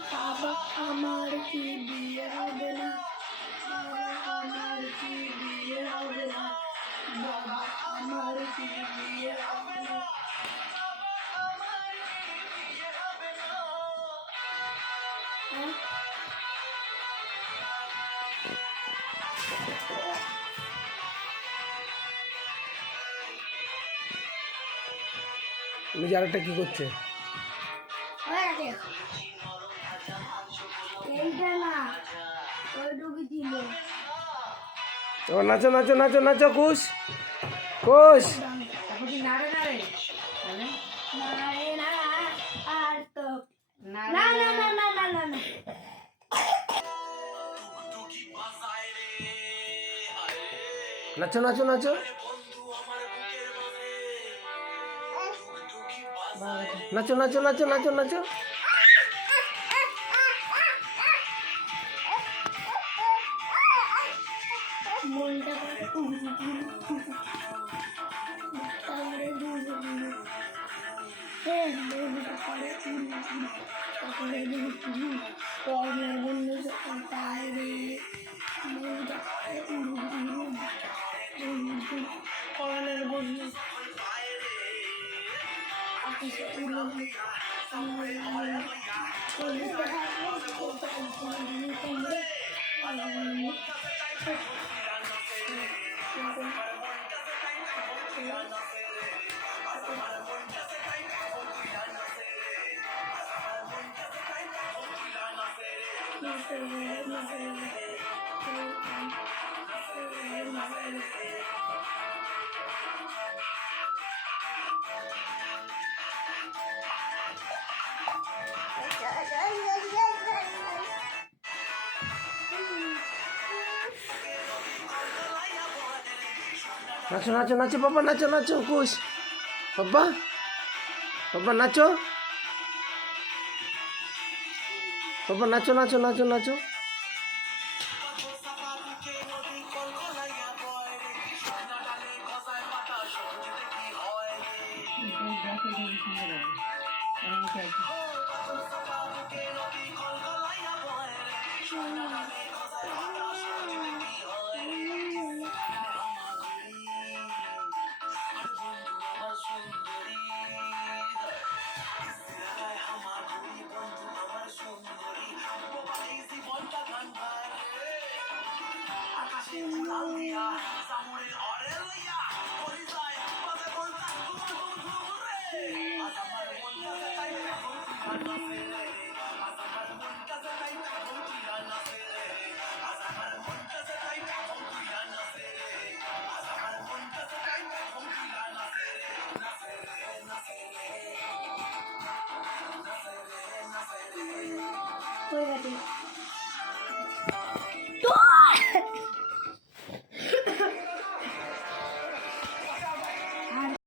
বাবা আমার কি বিয়ে হবে না, বাবা আমার কি বিয়ে হবে না, বাবা আমার কি বিয়ে হবে না। নিজে আরেকটা কি করছে? এইটা না, ওইটুকু ছিল। এবার নাচো নাচো নাচো নাচো খুশ খুশ। আর তো না না না না না না না। নাচো নাচো নাচো নাচো নাচো নাচো নাচো নাচো। মনটা নাচো নাচো নাচো বাবা নাচো নাচো খুশ বাবা বাবা নাচো বাবা নাচো নাচো নাচো নাচো।